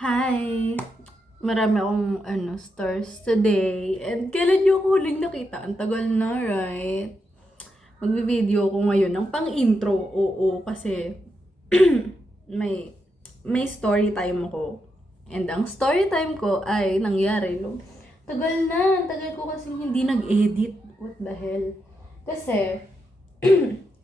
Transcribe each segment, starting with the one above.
Hi! Marami akong stars today. And kailan niyo ako huling nakita? Ang tagal na, right? Magbi-video ko ngayon ng pang-intro. Oo, kasi may story time ako. And ang story time ko ay nangyari, no? Tagal na. Tagal ko kasi hindi nag-edit. What the hell? Kasi,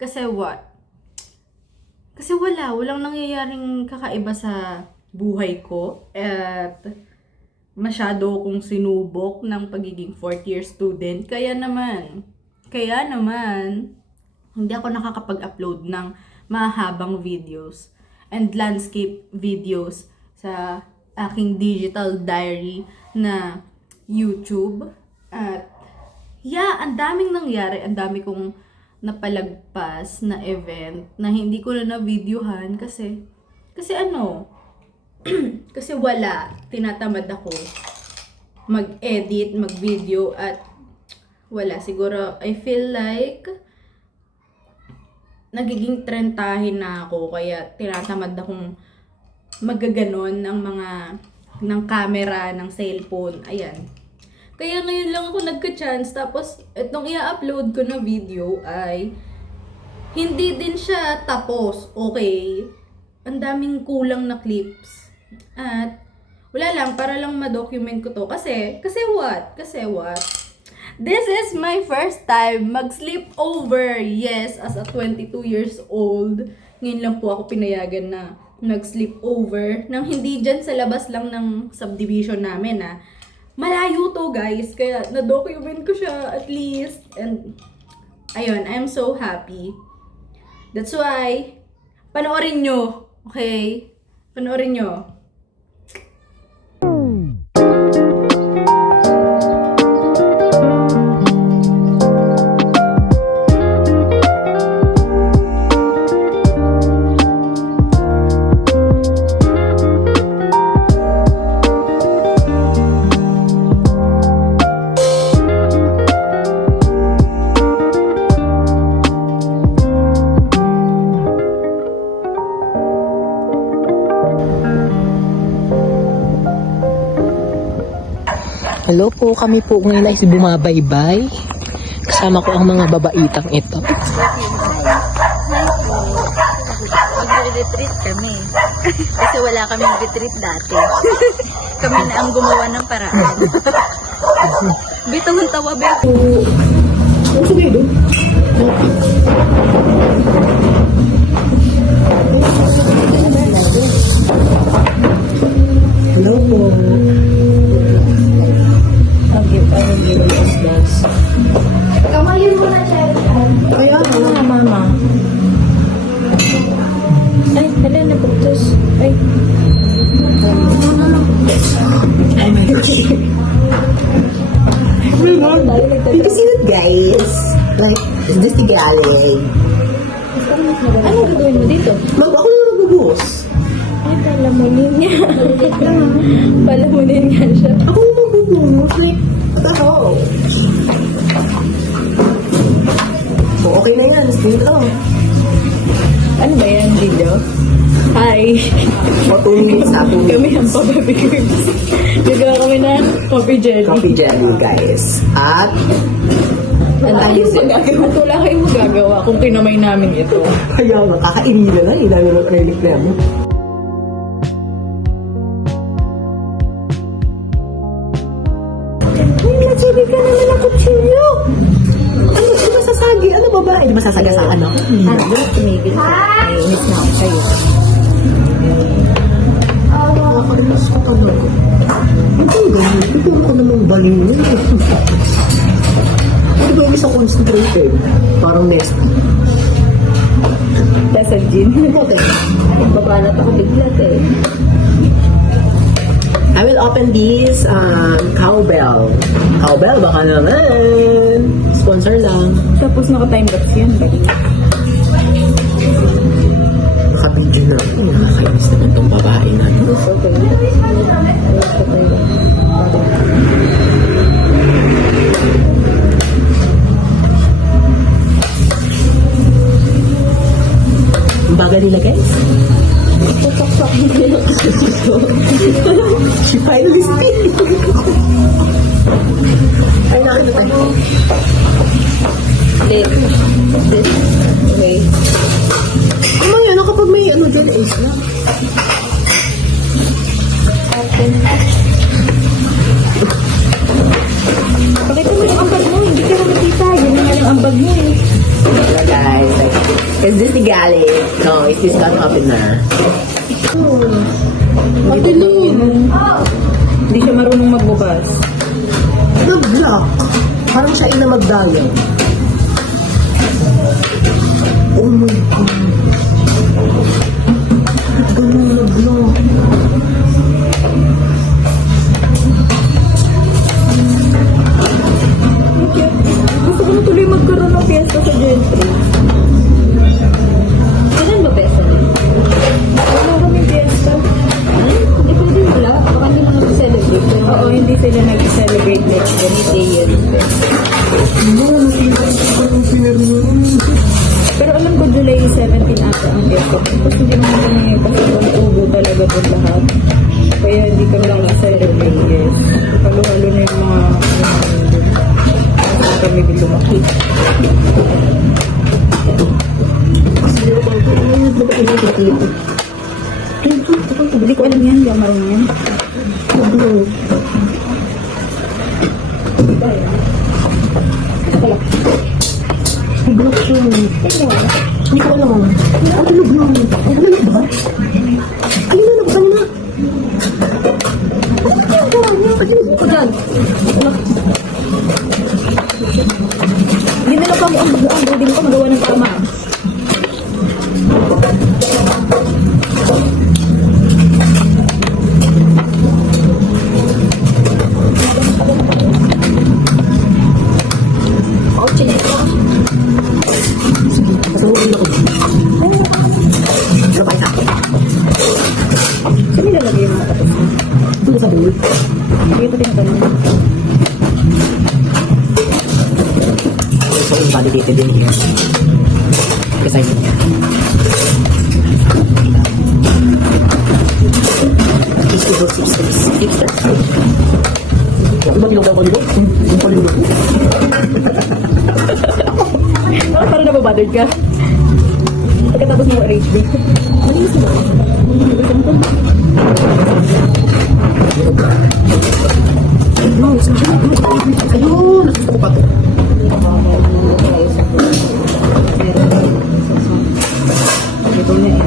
kasi what? Kasi walang nangyayaring kakaiba sa buhay ko at masyado kong sinubok ng pagiging 4th year student. Kaya naman, hindi ako nakakapag-upload ng mahabang videos and landscape videos sa aking digital diary na YouTube. At ang daming nangyari, ang dami kong napalagpas na event na hindi ko na na-videohan kasi kasi tinatamad ako mag-edit, mag-video at wala. Siguro, I feel like nagiging trentahin na ako kaya tinatamad akong magaganon ng camera, ng cellphone. Ayan. Kaya ngayon lang ako nagka-chance tapos itong i-upload ko na video ay hindi din siya tapos. Okay. Ang daming kulang na clips. At wala lang, para lang ma-document ko to. Kasi what? This is my first time mag-sleepover. Yes, as a 22 years old. Ngayon lang po ako pinayagan na mag-sleepover. Nang hindi dyan sa labas lang ng subdivision namin ha. Malayo to guys. Kaya na-document ko siya at least. And ayun, I'm so happy. That's why, panoorin nyo. Okay? Panoorin nyo. Hello po, kami po ngayon ay bumabaybay. Kasama ko ang mga babaitang ito. Mag-retreat kami. Kasi wala kaming retreat dati. Kami na ang gumawa ng paraan. Bitong ang tawa, Beto. Ano sa gado? Hello po. Kamayin mo na, Cheryl. Kaya nga, mama. Ay, hala, naputos. Ay. Oh my gosh. You can see that, guys. Like, is this the gallery? Ano gagawin mo dito? Ako na magbubuhos. Ay, palamunin niya. Palamunin nga siya. Ako na magbubuhos. Like, what the hell? So, okay na yan. Let's do it lang. Ano ba yan, video? Hi! For 2 minutes na, 2 minutes. Kami ang Papabi Girls. Nagawa kami ng coffee jelly. Coffee jelly, guys. At, Wala kayong magagawa kung kinamay namin ito. kaya makakainin na lang. Ilang naman ang reklamo. Ay, nagsili ka naman ng kutsilyo. Ano, di masasagi? Ano babae? Di masasaga sa ano? Ano? Tumigil ka. Ay, miss na ako sa'yo. Nakakalimas ko ka na. Ito yung ganyan. Ito ko namang baliw. Hindi ba yung isang concentrated? Parang nest. Dasal Jean. Okay. Babanat ako biglat eh. I will open this cowbell. Cowbell, baka naman. Sponsor lang. Tapos naka-timelapse yan. Naka-video na. Nakakainis naman tong babae na. Okay. Ang bagal nila, guys. Tutok-tok. She finally speaks. Ay, nakita tayo. Late. Okay. Ano yan? Kapag may ano dyan, age na. Pakita mo yung ambag mo. Hindi ka makikita. Yun na nga yung ambag mo eh. Hello guys. Is this the galley? No, is this cut opener? Pati Hindi siya marunong magbukas. Nag-block. Parang siya ina magdayo. Oh my God. Ganun nag-block. Gusto ko na tuloy magkaroon ng fiesta sa Gentry. Kailan ba fiesta niya? Wala kami fiesta. Hindi pwede wala. Baka hindi na mag-celebrate. Oo, hindi sila nag-celebrate next day yun. Pero alam ko July 17 ata ang fiesta. Tapos hindi naman kami pasabang ubo talaga doon lahat. Kaya hindi kami lang na-celebrate. Yes. Halo-halo na yung mga kami lumaki. Hindi ko alam yan, hindi ako marunong yan. Nag-block siya. Hindi ko alam. Ano nag-block? Ano nag ba? Ayun na, nabuksan na. Ano ginagawa niya? Pag-ibig ko dyan. Hindi nila pa ang building ko magawa ng tama. Pasahurin ako. Sabay sa akin. Saan nilalagay yung mga tapos? Doon sa bowl. Hindi ito tinatanong. So, invalidated din here. Kasi I know. These people hipsters. Bakit ba tinawag ko nito? Yung palino ko. Parang nababothered ka. Pagkatapos mo arrange me. Malinis na ba? Ayun! Nasusta ko pa ito. Ito na eh.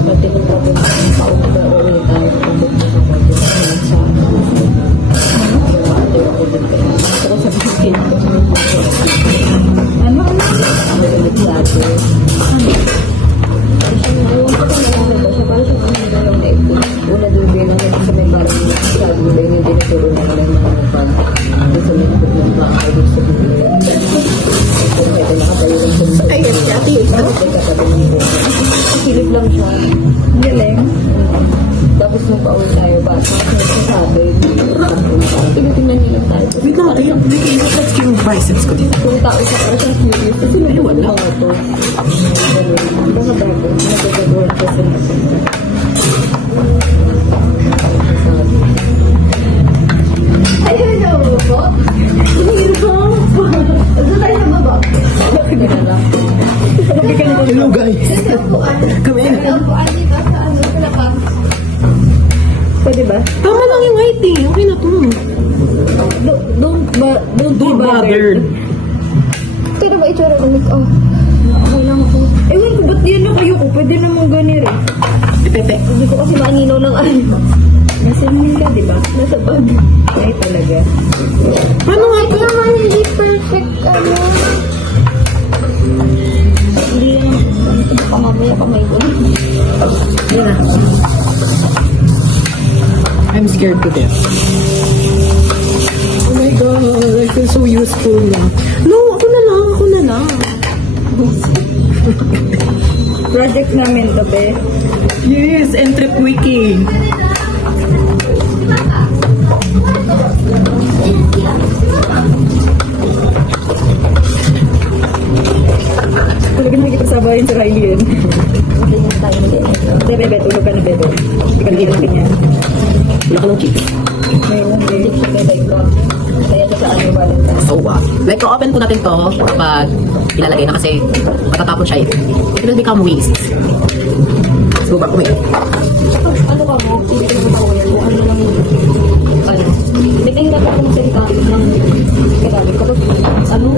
Pati kung tapos ang taong mag-uuwi tayo kung ba't mo sa pati sa ako din ka. Ako sa bikin ko. Ano? Ano ulit sa atin? Una doon din ako sa may parang sabi nila yung tinuturo na kami mga pag sa lingkod ng bahay doon sa bibili. Kung pwede nakatayo lang sa lingkod. Ay, ati. Silip lang siya. Galing. Tapos nung pauwi tayo ba, sabi, tinitingnan niya lang tayo. Wait lang, tayo. Let's give biceps ko dito. Kung tao siya, parang siyang curious. Kasi naliwan lang ito. Baka ba ito? Nagagagawa ko sa ay, hello po. Hello po. Ito tayo sa baba. Hello guys. Kami. Pwede ba? Tama lang yung height eh. Okay na to. Don't be Don't bothered. Pero ba itsura ko? Oh, okay lang ako. Ewan ko, ba't yan na kayo ko? Pwede namang ganir eh. Pepe. Hindi ko kasi maaninaw ng ano. Nasa ka, di ba? Nasa bag. Ay, talaga. Paano nga to? naman hindi perfect, ano. Hindi lang. Ano pa mamaya pa may gulo. Yun na. I'm scared to death. Oh my God, I feel so useful na. No, ako na lang. Project namin to, be. Yes, entry quickie. Talaga nakikipagsabayin sa Riley yun. Hindi, bebe, tulog ka na, bebe. Hindi ka Hindi na ganyan. Wala ka ng chips. Ngayon, chips na like kaya siya sa ano Valentine's. So, like, open po natin to kapag ilalagay na kasi matatapon siya eh. It will become waste. Let's go back. Wait. Ano ka mo? Ano lang ano? Hindi ka hirap ako magsalita ng kadami. Kapag ano?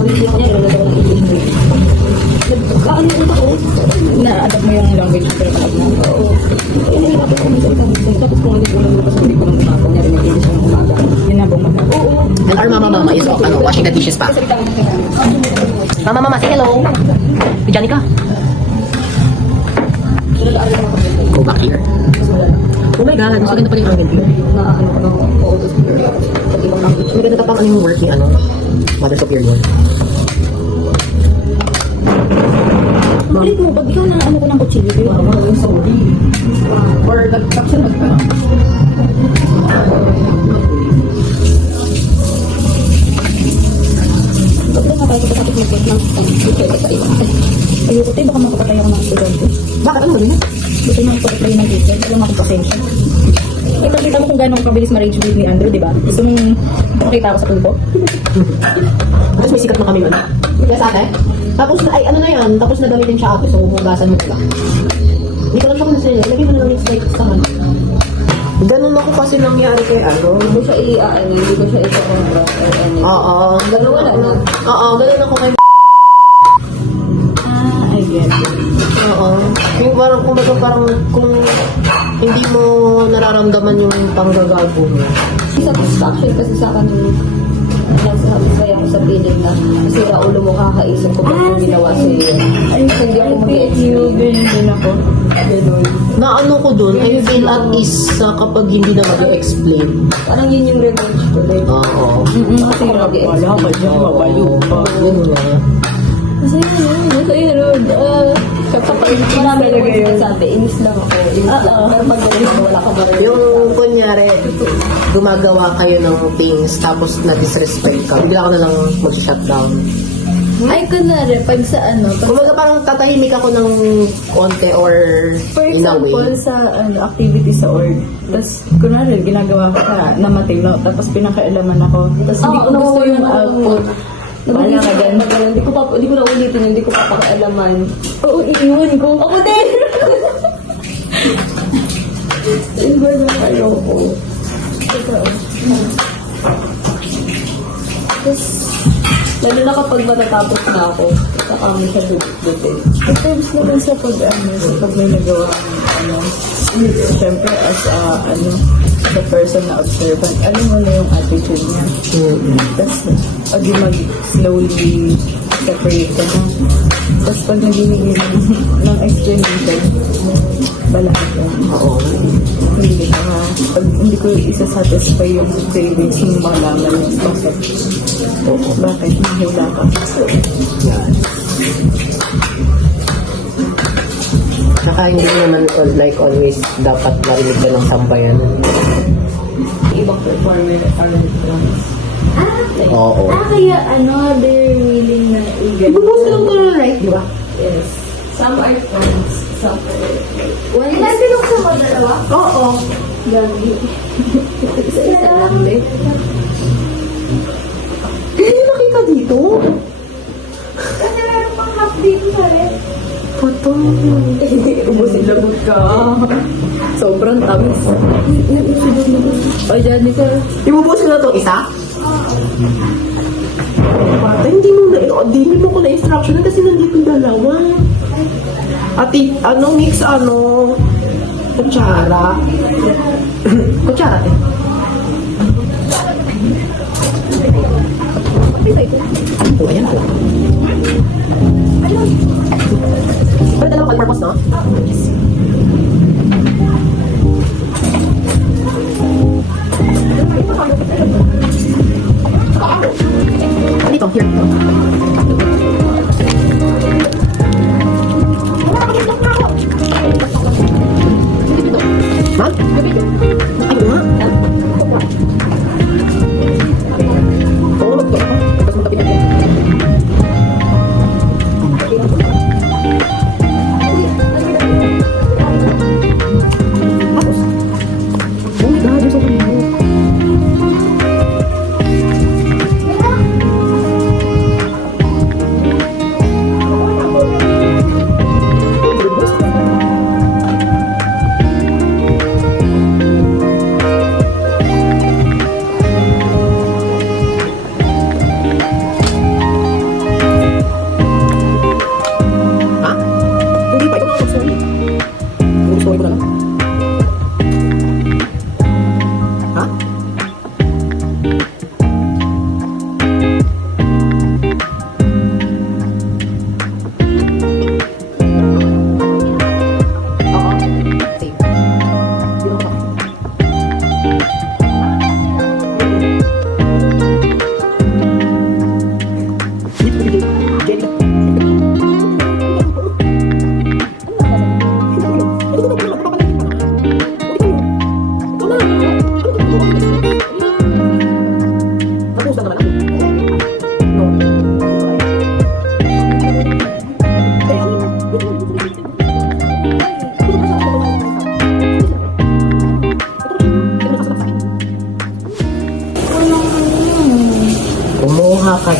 Hindi ako niya, wala daw ng English. Ano yung utak ko? Na-adapt mo yung language ko. Oo. Kaya nahirap ako magsalita. Tapos kung ano yung ulang sabi ko ng umaga, niya rin nag-inis ng umaga. Ginabong mata. Oo. And our mama is washing the dishes pa. Mama, say hello. Diyan ka. Go back here. Oh my God, mas maganda pala yung angle here. Na-ano ko ng photos. Maganda pa pang ano yung work ni Mother Superior. Makulit mo, pag ikaw na ano ko ng kutsilyo, I'm sorry. Or nagkaksunod ka. Kapag na tayo sa kapit ng ng ayoko tayo, baka makapatay ako ng estudyante. Bakit? Ano yun? Gusto nyo makapatay ng teacher, alam mo akong pasensya. Eh, nakita mo kung gano'ng kabilis ma-rage with ni Andrew, di ba? Gusto mong makita ako sa tulpo? Tapos may sikat na kami man. Kaya sa ate. Tapos na, ay ano na yan, tapos nagamitin siya ako, so hugasan mo sila. Hindi ko lang siya kung nasa nila, lagay mo na lang yung spike sa man. Ganun ako kasi nangyari kay ano. Hindi ko siya hindi ko siya i-control or anything. Oo. Dalawa na, no? Oo, ganun ako kay I get it. Oo. Yung parang, parang kung hindi mo nararamdaman yung panggagago mo. Satisfaction kasi sa akin yung nasasabi ako sa piling na masira ulo mo kakaisip ko kung ginawa sa iyo. Ay, hindi ako mag-explain. Ganyan din ako. Ganun. Na ano ko dun, I feel at ease sa kapag hindi na mag-explain. Parang yun yung revenge ko. Like, Oo. kasi mag-explain. Yun nga. Kasi yun, kapag marami talaga yun. Sabi, inis lang ako. Pero pag ganun, wala ka ba rin. Yung kunyari, gumagawa kayo ng things tapos na-disrespect ka, bigla ka na lang mag-shutdown. Ay, kunwari, pag sa ano, Kumaga parang tatahimik ako ng konti or For in a way. example, sa activity sa org, tapos kunwari, ginagawa ko sa na matino, tapos pinakailaman ako, tapos hindi ko gusto yung output. Wala ka dyan. Hindi ko na ulitin, hindi ko papakialaman. Oo, iiwan ko. Ako din! Iiwan ko ayoko. Tapos, lalo na kapag matatapos na ako, saka mo siya dutin. At times naman sa pag may nagawa ng syempre as the person na observant, alam mo na yung attitude niya. Tapos, pag yung mag-slowly separate ka na. Tapos pag nagbibigay ng explanation, balaan ka. Oo. Hindi ka pag hindi ko isa-satisfy yung cravings ng malaman yung bakit mahila ka. Yan. Saka hindi naman like always dapat marinig ka ng sampayan. Ibang performer na parang drums. Oo. Kaya they're willing na i-get. Ibubusin lang ko na right, di ba? Yes. Some are friends, some are one is... Ilan binuksan mo? Dalawa? Oo. Gabi. Isa-isa lang din. Hindi nakita dito. Kasi meron pang half dito sa rin. Puto. Ubusin lagot ka. Sobrang tamis. O, Janica. Ibubusin na itong isa? Bata, hindi mo ko na instruction na kasi nandito dalawa. Ati, mix, kutsara. Kutsara, eh. Oh, ayan po. Pero dalawang all-purpose, no? Dito, here. Ha? Ay, nga. Oo, tapos magtapit na yan.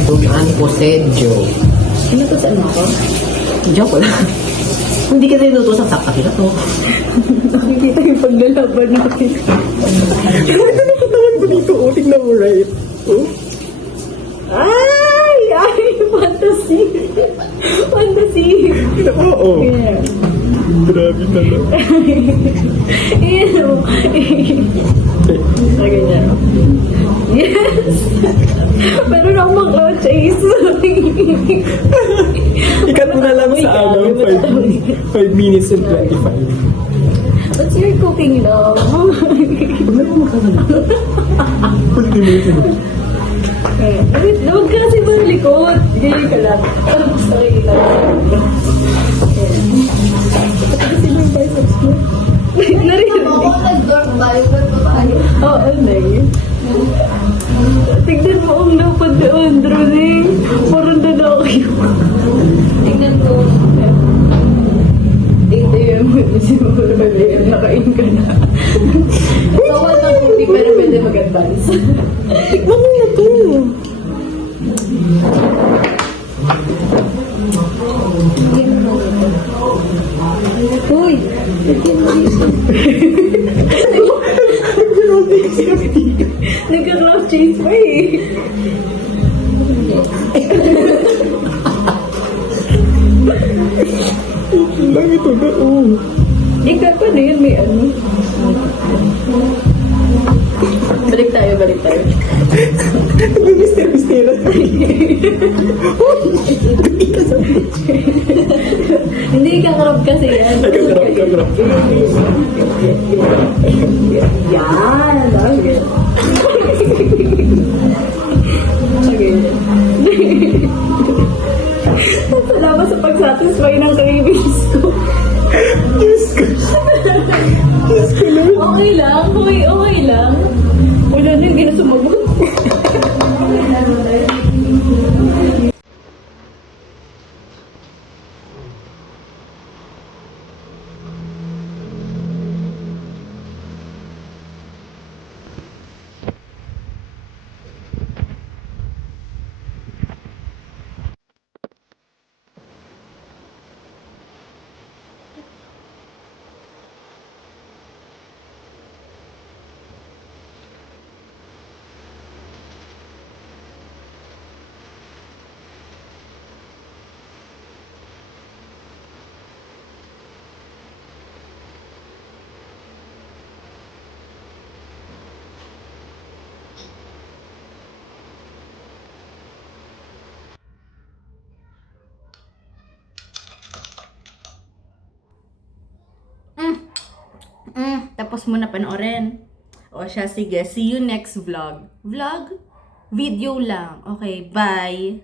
Tugaan ko sedyo. Inutusan mo ako? Joke lang. Hindi ka tinutusang sakta kita to. Nakikita yung paglalaban natin. Katawan ko dito, tingnan mo right. Oh. Ay! Ay! Fantasy! Fantasy! Oo. Yeah. Grabe na lang. Ew! Ganyan. Yes! Pero naman ko, Chase. Ikat mo na lang sa 5 minutes and 25. What's your cooking love? Ultimate mo. Wait, huwag ka kasi malikot. Ganyan ka lang. Sorry lang. Kasi mo yung biceps mo. Narinig. nag-dorm ba? Yung ba't pa tayo? Oo, Nay. Tignan mo ang lapad ni Andrew, Nay. Parang lalaki. Tingnan ko. 8 a.m. Siguro 5 a.m. Nakain ka na. Bawal ng movie pero pwede mag-advance. Tikman mo na to. Uy! Nagka-cloud chase pa eh. Lang ito na, oh. Ikaw pa na yun, may ano. Balik tayo, balik tayo. Mister-mistera. Hindi, kakarap kasi yan. Kakarap. Yan! Okay. Okay. Salamat sa pag-satisfy ng cravings ko. Okay lang. Okay lang. Wala na, hindi na sumagot. Tapos mo na panoorin. O siya, sige. See you next vlog. Vlog? Video lang. Okay, bye.